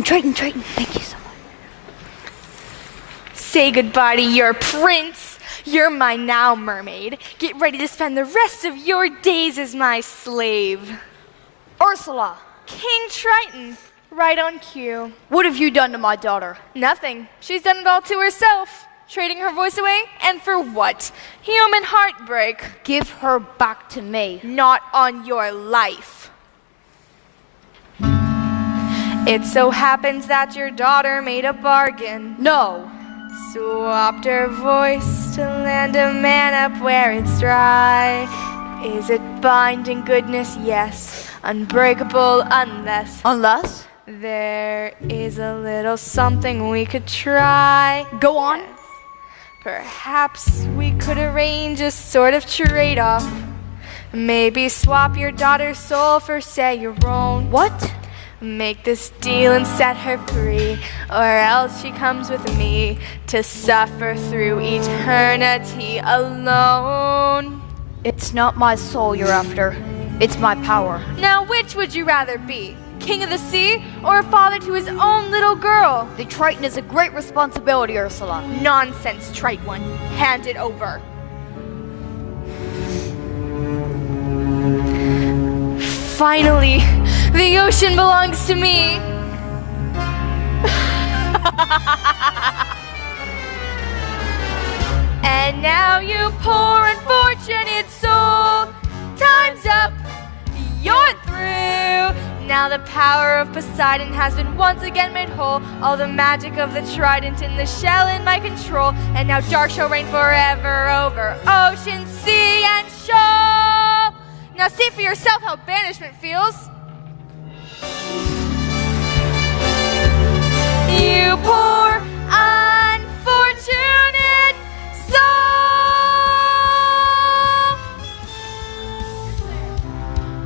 Triton, thank you so much. Say goodbye to your prince. You're mine now, mermaid. Get ready to spend the rest of your days as my slave. Ursula, King Triton, right on cue. what have you done to my daughter? Nothing. She's done it all to herself. Trading her voice away, and for what? Human heartbreak. Give her back to me. Not on your life. It so happens that your daughter made a bargain. No. Swapped her voice to land a man up where it's dry. Is it binding goodness? Yes. Unbreakable unless Unless? there is a little something we could try. Go on. Yes. Perhaps we could arrange a sort of trade-off. Maybe swap your daughter's soul for, say, your own. What? Make this deal and set her free, or else she comes with me to suffer through eternity alone. It's not my soul you're after. It's my power. Now, which would you rather be? King of the sea, or a father to his own little girl? The Triton is a great responsibility, Ursula. Nonsense, trite one. Hand it over. Finally, the ocean belongs to me. And now you poor unfortunate soul, time's up, you're through. Now the power of Poseidon has been once again made whole. All the magic of the trident in the shell in my control. And now dark shall reign forever over ocean, sea, and shoal. Now see for yourself how banishment feels. You poor unfortunate soul.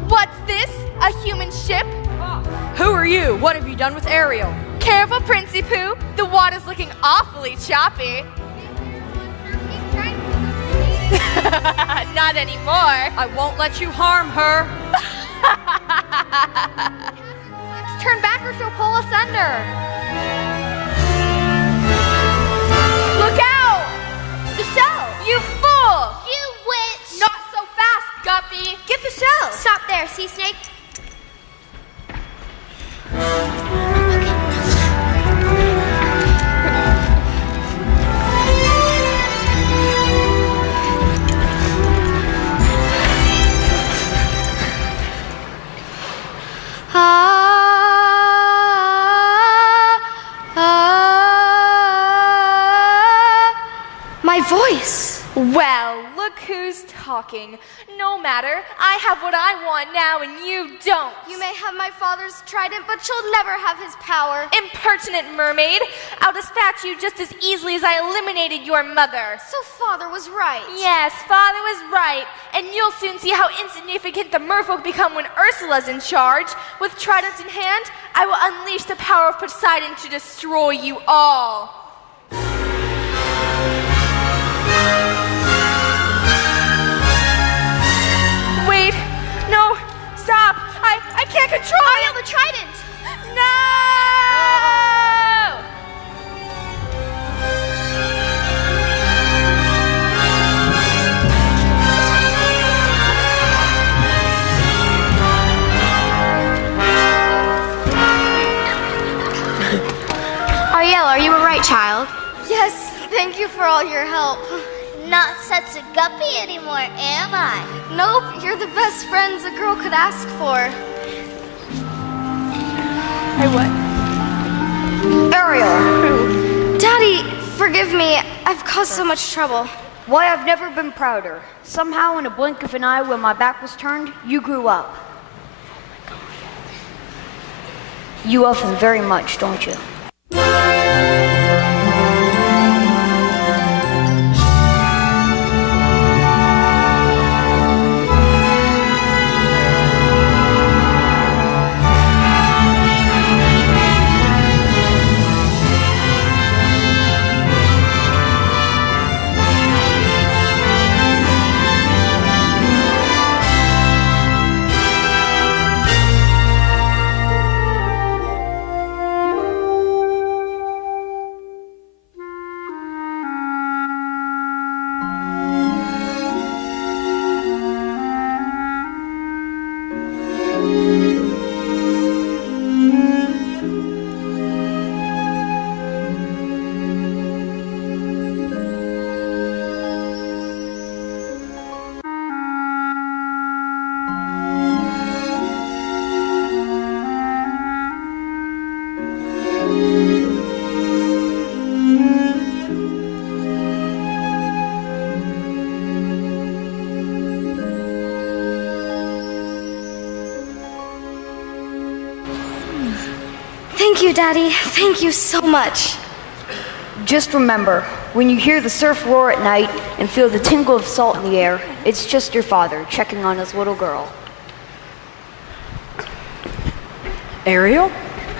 What's this? A human ship? Who are you? What have you done with Ariel? Careful, Princey Pooh. The water's looking awfully choppy. Not anymore. I won't let you harm her. Turn back or she'll pull us under. Look out! The shell! You fool! You witch! Not so fast, Guppy. Get the shell. Stop there, sea snake. My voice. Well, look who's talking. No matter, I have what I want now and you don't. You may have my father's trident, but you'll never have his power. Impertinent mermaid. I'll dispatch you just as easily as I eliminated your mother. So father was right. Yes, father was right. And you'll soon see how insignificant the merfolk become when Ursula's in charge. With tridents in hand, I will unleash the power of Poseidon to destroy you all. Wait, no, stop. I can't control Ariel, the trident! No! Ariel, are you a right child? Yes, thank you for all your help. Not such a guppy anymore, am I? Nope, you're the best friends a girl could ask for. Ariel! Daddy, forgive me. I've caused so much trouble. Why, I've never been prouder. Somehow, in a blink of an eye, when my back was turned, you grew up. You love him very much, don't you? Thank you, Daddy. Thank you so much. Just remember, when you hear the surf roar at night and feel the tingle of salt in the air, it's just your father checking on his little girl. Ariel,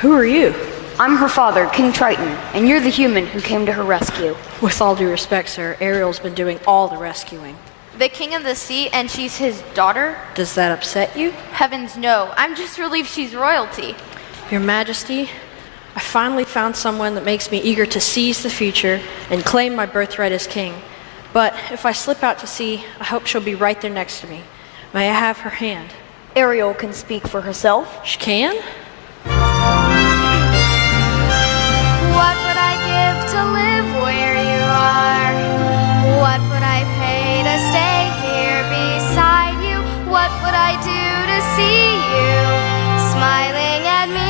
who are you? I'm her father, King Triton, and you're the human who came to her rescue. With all due respect, sir, Ariel's been doing all the rescuing. The king of the sea, and she's his daughter? Does that upset you? Heavens no. I'm just relieved she's royalty. Your Majesty, I finally found someone that makes me eager to seize the future and claim my birthright as king. But if I slip out to sea, I hope she'll be right there next to me. May I have her hand? Ariel can speak for herself. She can? What would I give to live where you are? What would I pay to stay here beside you? What would I do to see you smiling at me?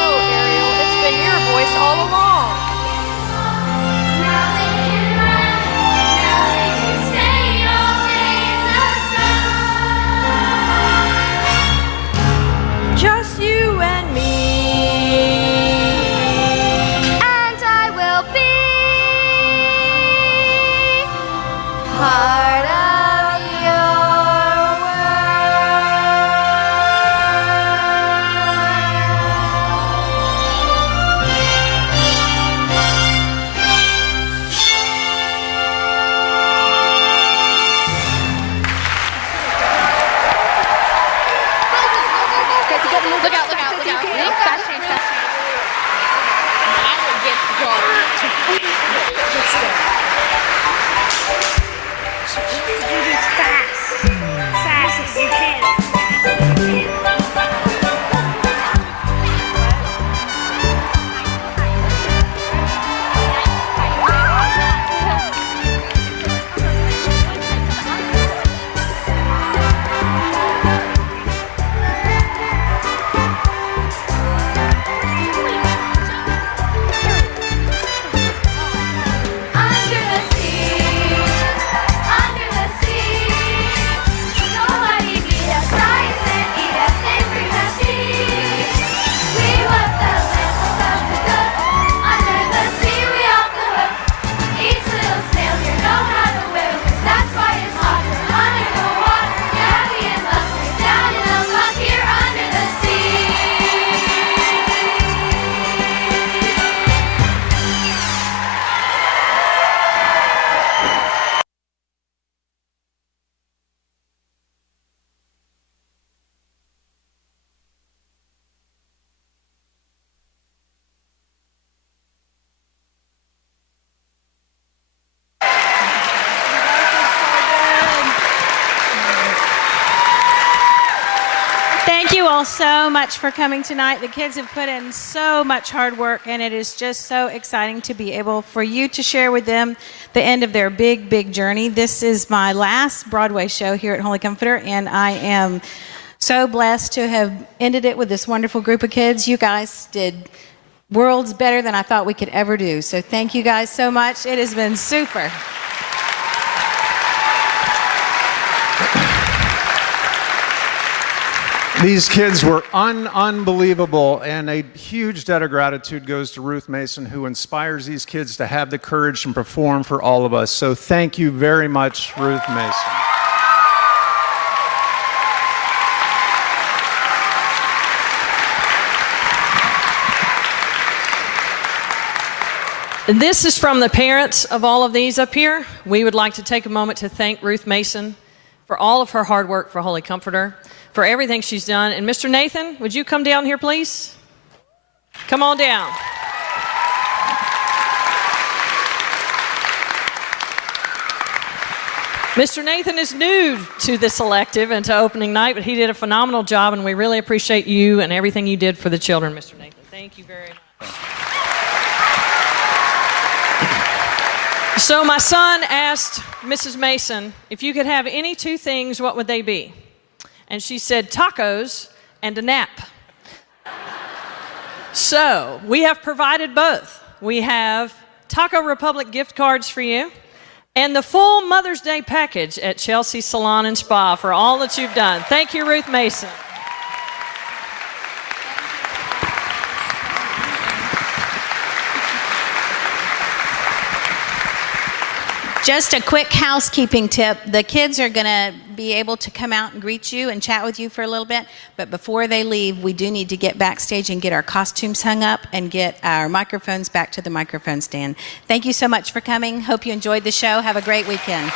Oh, Ariel, it's been your voice all along. Now they can run, now they can stay all day in the sun. Just you and me. And I will be part of your Look out, look out, look out. Fast change, fast change. Thank you all so much for coming tonight. The kids have put in so much hard work, and it is just so exciting to be able for you to share with them the end of their big, big journey. This is my last Broadway show here at Holy Comforter, and I am so blessed to have ended it with this wonderful group of kids. You guys did worlds better than I thought we could ever do. So thank you guys so much. It has been super. These kids were unbelievable, and a huge debt of gratitude goes to Ruth Mason, who inspires these kids to have the courage to perform for all of us. So thank you very much, Ruth Mason. And this is from the parents of all of these up here. We would like to take a moment to thank Ruth Mason for all of her hard work for Holy Comforter, for everything she's done. And Mr. Nathan, would you come down here, please? Come on down. Mr. Nathan is new to this elective and to opening night, but he did a phenomenal job, and we really appreciate you and everything you did for the children, Mr. Nathan. Thank you very much. So my son asked Mrs. Mason, if you could have any two things, what would they be? And she said, tacos and a nap. So we have provided both. We have Taco Republic gift cards for you and the full Mother's Day package at Chelsea Salon and Spa for all that you've done. Thank you, Ruth Mason. Just a quick housekeeping tip. The kids are going to be able to come out and greet you and chat with you for a little bit, but before they leave, we do need to get backstage and get our costumes hung up and get our microphones back to the microphone stand. Thank you so much for coming. Hope you enjoyed the show. Have a great weekend.